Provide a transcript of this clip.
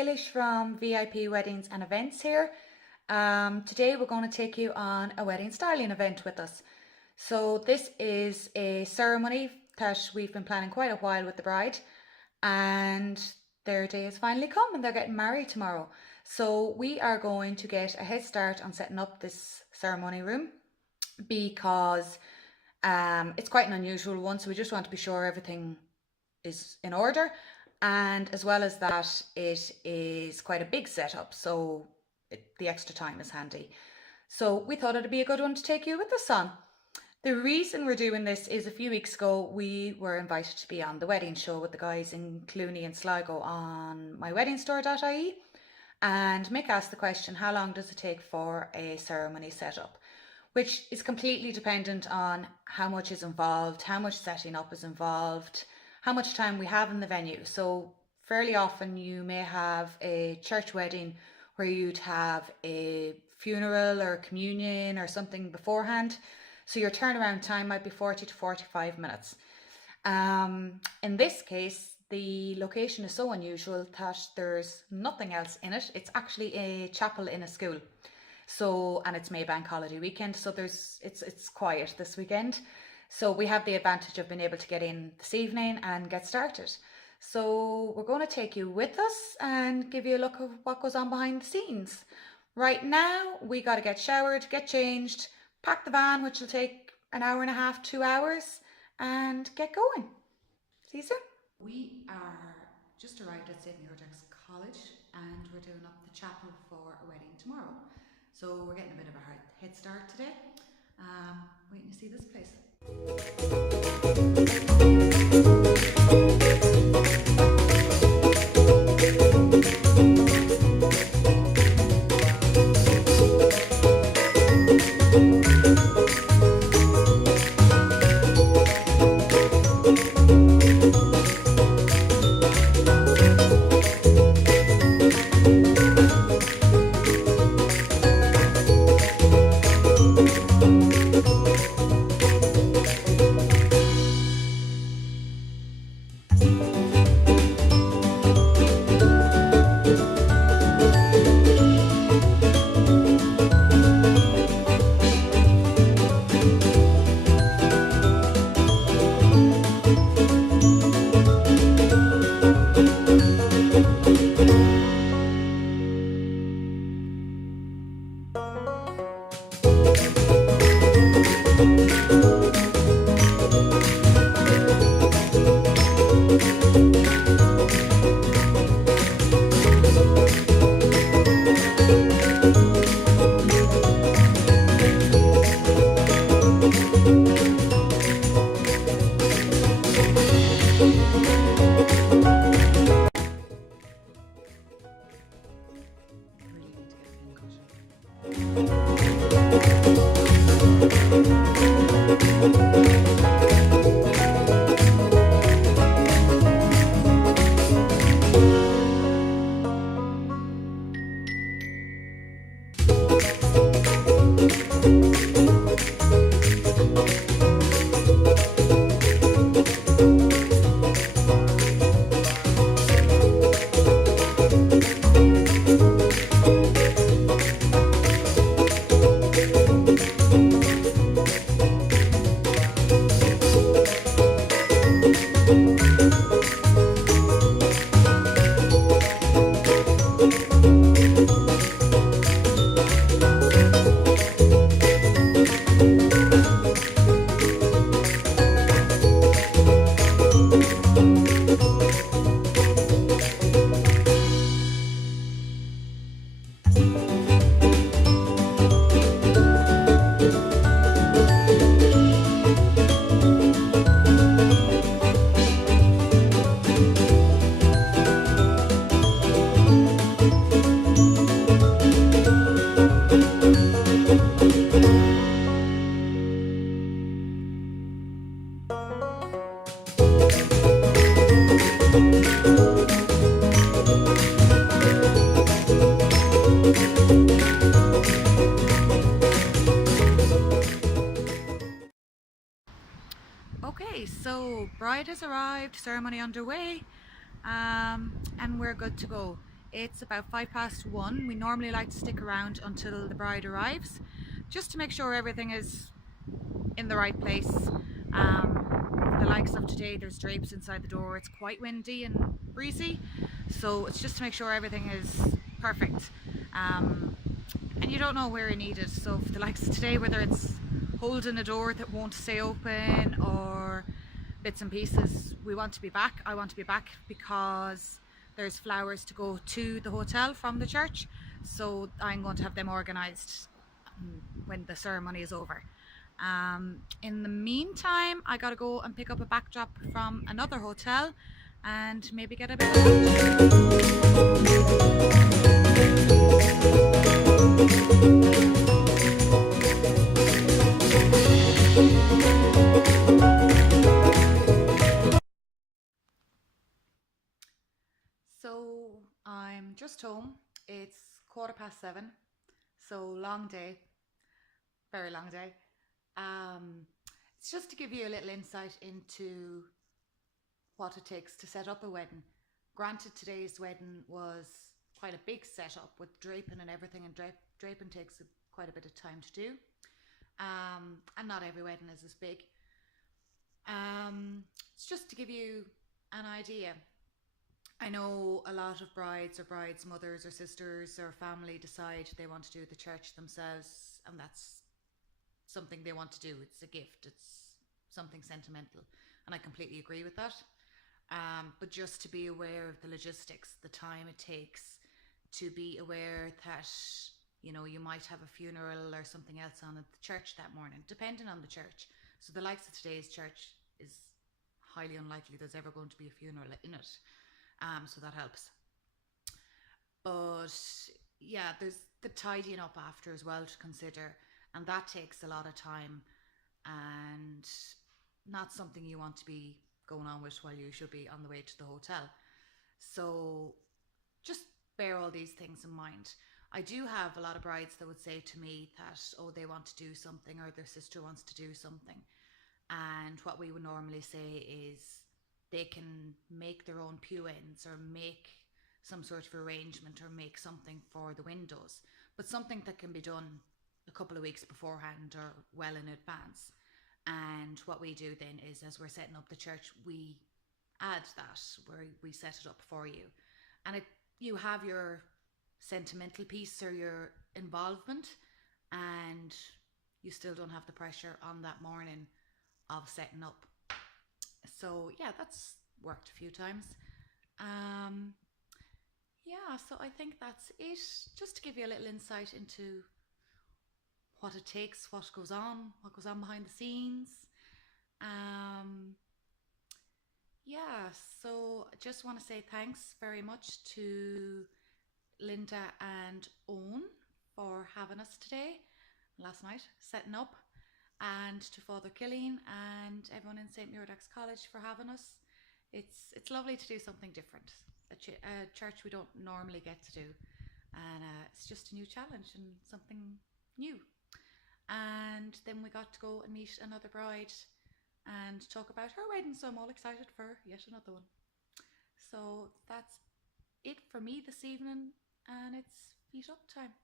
Eilish from VIP Weddings and Events here. Today we're going to take you on a wedding styling event with us. So this is a ceremony that we've been planning quite a while with the bride, and their day has finally come and they're getting married tomorrow. So we are going to get a head start on setting up this ceremony room because it's quite an unusual one, so we just want to be sure everything is in order, and as well as that, it is quite a big setup, so the extra time is handy. So we thought it'd be a good one to take you with us on. The reason we're doing this is a few weeks ago we were invited to be on the wedding show with the guys in Clooney and Sligo on myweddingstore.ie, and Mick asked the question, how long does it take for a ceremony setup? Which is completely dependent on how much is involved, how much setting up is involved, how much time we have in the venue. So fairly often you may have a church wedding where you'd have a funeral or communion or something beforehand. So your turnaround time might be 40 to 45 minutes. In this case, the location is so unusual that there's nothing else in it. It's actually a chapel in a school. So, and it's Maybank holiday weekend, so it's quiet this weekend. So we have the advantage of being able to get in this evening and get started. So we're going to take you with us and give you a look of what goes on behind the scenes. Right now, we got to get showered, get changed, pack the van, which will take an hour and a half, 2 hours, and get going. See you soon. We are just arrived at St. Murdoch's College and we're doing up the chapel for a wedding tomorrow. So we're getting a bit of a head start today. Waiting to see this place. Okay, so bride has arrived, ceremony underway, and we're good to go. It's about 1:05. We normally like to stick around until the bride arrives, just to make sure everything is in the right place. The likes of today, there's drapes inside the door, it's quite windy and breezy, so it's just to make sure everything is perfect. And you don't know where you need it, so for the likes of today, whether it's holding a door that won't stay open or bits and pieces, we want to be back. I want to be back because there's flowers to go to the hotel from the church, so I'm going to have them organised when the ceremony is over. In the meantime, I gotta go and pick up a backdrop from another hotel and maybe get a bit of So I'm just home. It's 7:15, so long day, very long day. It's just to give you a little insight into what it takes to set up a wedding. Granted, today's wedding was quite a big setup with draping and everything, and draping takes quite a bit of time to do. And not every wedding is as big. It's just to give you an idea. I know a lot of brides or brides' mothers or sisters or family decide they want to do the church themselves, and that's something they want to do. It's a gift, it's something sentimental, and I completely agree with that. But just to be aware of the logistics, the time it takes, to be aware that, you know, you might have a funeral or something else on at the church that morning, depending on the church. So the likes of today's church is highly unlikely there's ever going to be a funeral in it. So that helps. But yeah, there's the tidying up after as well to consider, and that takes a lot of time and not something you want to be going on with while you should be on the way to the hotel. So just bear all these things in mind. I do have a lot of brides that would say to me that, oh, they want to do something or their sister wants to do something. And what we would normally say is they can make their own pew ends or make some sort of arrangement or make something for the windows, but something that can be done a couple of weeks beforehand or well in advance. And what we do then is, as we're setting up the church, we add that, where we set it up for you. And you have your sentimental piece or your involvement, and you still don't have the pressure on that morning of setting up. So yeah, that's worked a few times. Yeah, so I think that's it. Just to give you a little insight into what it takes, what goes on behind the scenes. Yeah, so I just want to say thanks very much to Linda and Owen for having us today, last night, setting up, and to Father Killeen and everyone in St. Muirdax College for having us. It's lovely to do something different, a church we don't normally get to do, and it's just a new challenge and something new. And then we got to go and meet another bride and talk about her wedding, so I'm all excited for yet another one. So that's it for me this evening, and it's feet up time.